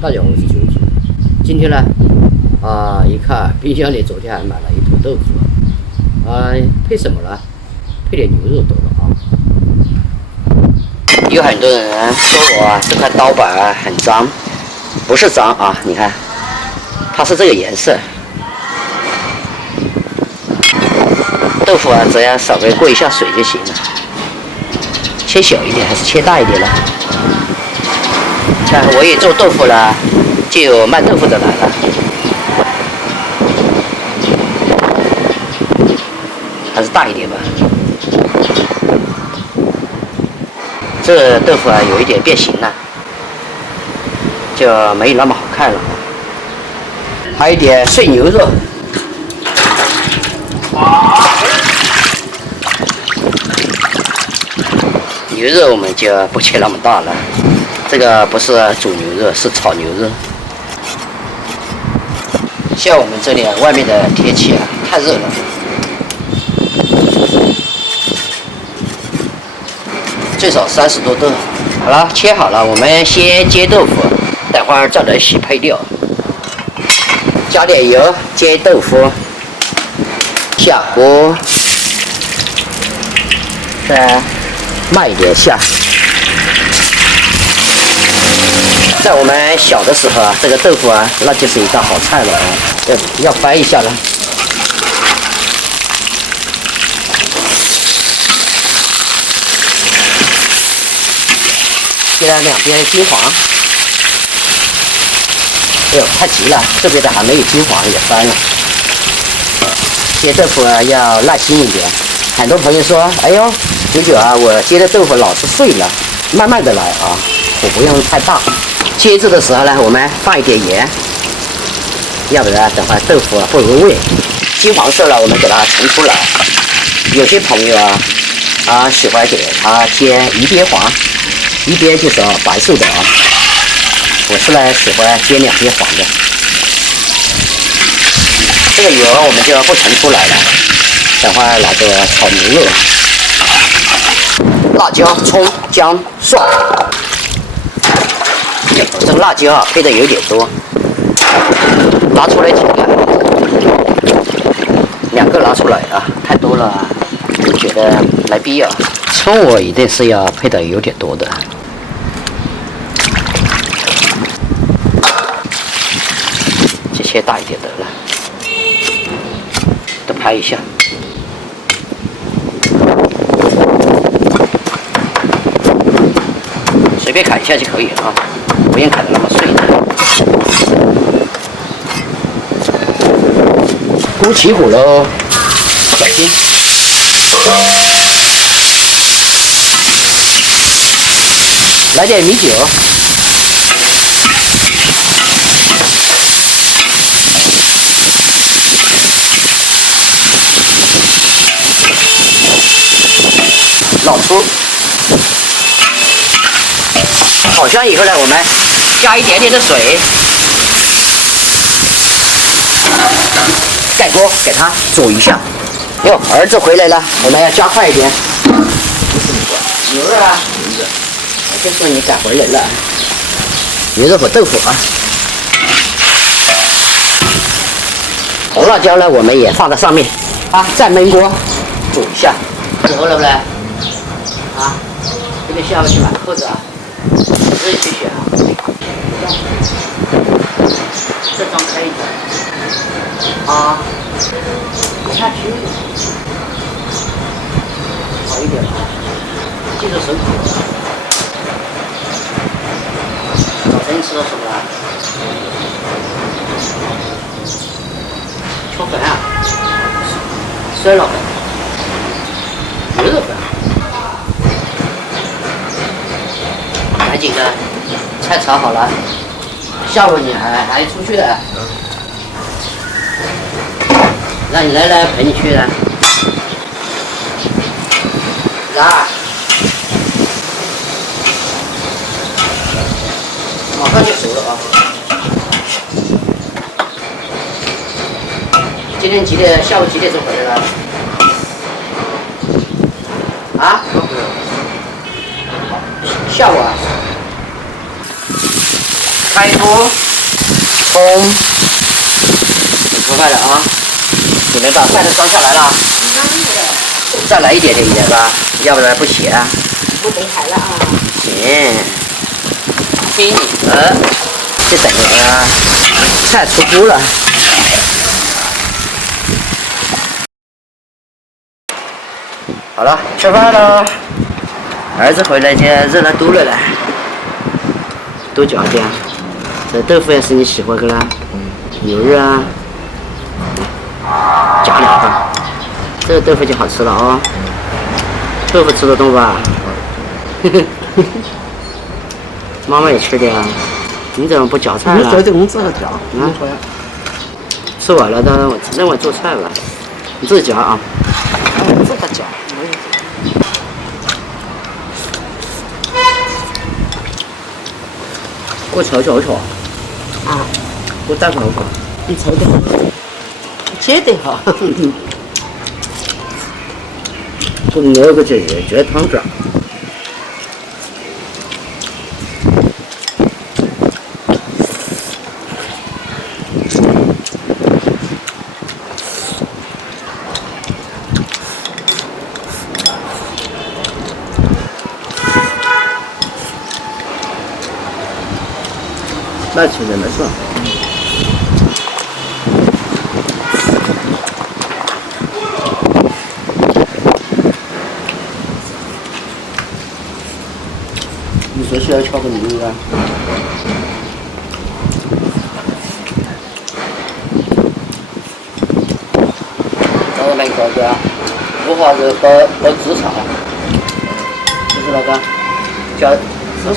大家好，我是九九。今天呢，一看冰箱里昨天还买了一坨豆腐，配什么呢？配点牛肉得了啊。有很多人说我这块刀板很脏，不是脏啊，你看，它是这个颜色。豆腐只要稍微过一下水就行了。切小一点还是切大一点呢？看我也做豆腐了，就有卖豆腐的来了。还是大一点吧。这个豆腐有一点变形了，就没有那么好看了。还有一点碎牛肉。牛肉我们就不切那么大了，这个不是煮牛肉，是炒牛肉。像我们这里外面的天气太热了，最少30多度。好了，切好了，我们先煎豆腐，等会儿再来洗配料。加点油，煎豆腐，下锅，再慢一点下。在我们小的时候这个豆腐那就是一道好菜了要翻一下了。现在两边金黄，哎呦，太急了，这边的还没有金黄也翻了。煎豆腐要耐心一点。很多朋友说，哎呦，九九我煎的豆腐老是碎了，慢慢的来啊，火不用太大。煎制的时候呢，我们放一点盐，要不然等会豆腐不入味。金黄色了，我们给它盛出来。有些朋友喜欢给它煎一边黄，一边就是白色的啊。我是呢喜欢煎两边黄的。这个油我们就不盛出来了。等会儿拿个炒牛肉，辣椒、葱、姜、蒜。这个辣椒配的有点多，拿出来几个，2个拿出来太多了，觉得没必要。葱我一定是要配的有点多的。就切大一点得了，都拍一下。随便砍一下就可以了不用砍得那么碎。锅起火喽，小心。来点米酒。老抽。烤香以后呢，我们加一点点的水，盖锅给它煮一下。哟，儿子回来了，我们要加快一点。牛肉就说你赶回来了。牛肉和豆腐红辣椒呢，我们也放在上面再焖锅煮一下。之后了不啦？这边下午去买裤子自己去选这张开一点不太虚好一点记住手指。早晨吃的什么秋粉酸辣粉、牛肉粉。赶紧的，菜炒好了，下午你还出去的，让你奶奶陪你去的。马上就熟了今天下午几点钟回来了？下午排骨、葱，很快的啊！准备把饭都装下来了。再来一点点盐吧，要不然不咸。不备菜了啊。行。听你的，这等会儿菜出锅了。好了，吃饭了。儿子回来就热了肚了嘞。多加点。这豆腐也是你喜欢的啦。牛肉啊，加2份。这个豆腐就好吃了啊、豆腐吃得动吧？妈妈也吃的啊。你怎么不夹菜了？你做的工资不交。吃完了，让我做菜吧。你自己夹啊。这个交。给我炒。啊。给我大炒。你炒得好，切得好。从那个这汤汁。那吃的没事。你说需要敲个牛啊？找我们一个个五花肉和炙烧，就是那个叫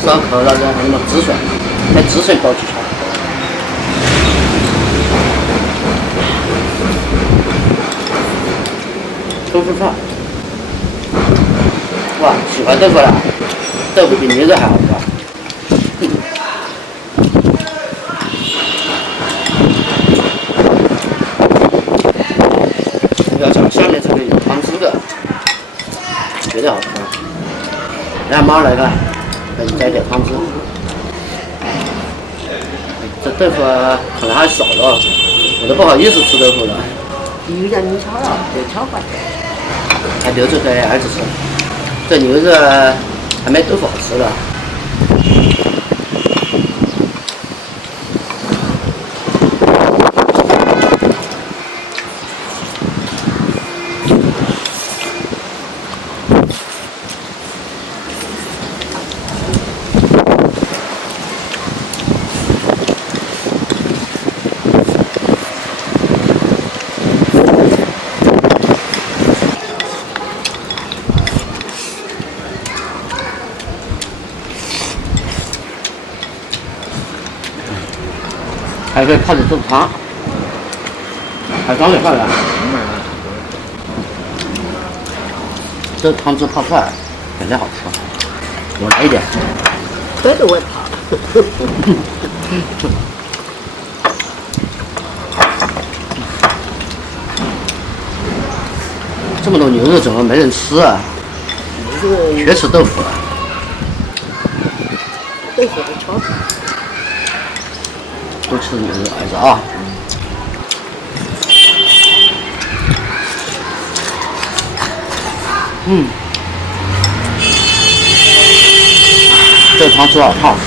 烧烤那个什么滋笋，在滋笋包起炒。豆腐串，哇，喜欢豆腐了，豆腐比牛肉还好吃。要讲下面这个有汤汁的，绝对好吃。来妈来个，给你加点汤汁。这豆腐可能还少了，我都不好意思吃豆腐了。有点你炒了，别炒吧。还留着给儿子吃。这牛肉还没豆腐好吃了。还可以泡点豆腐汤，还装点饭了。这汤汁泡出来，肯定好吃。我来一点。这个我也泡。这么多牛肉怎么没人吃啊？全吃豆腐了。豆腐不炒。多吃牛肉，儿子啊。这汤汁好好吃。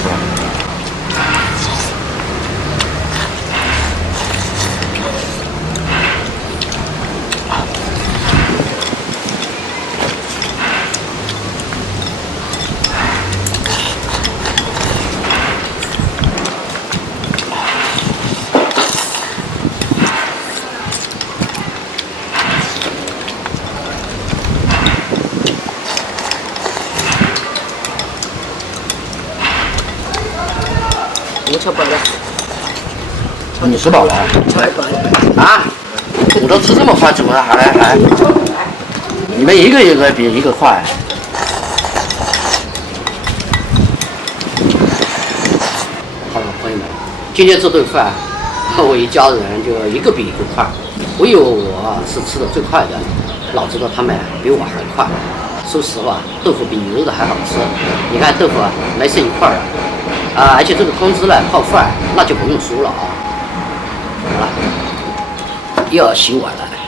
我吃饱了。你吃饱了？吃饱了。啊？我都吃这么快，怎么还？你们一个比一个快。好了，朋友们，今天这顿饭，我一家人就一个比一个快。我以为我是吃的最快的，哪知道他们比我还快。说实话，豆腐比牛肉的还好吃。你看豆腐没剩一块儿啊。啊，而且这个汤汁呢泡饭，那就不用说了啊。好了，又要洗碗了。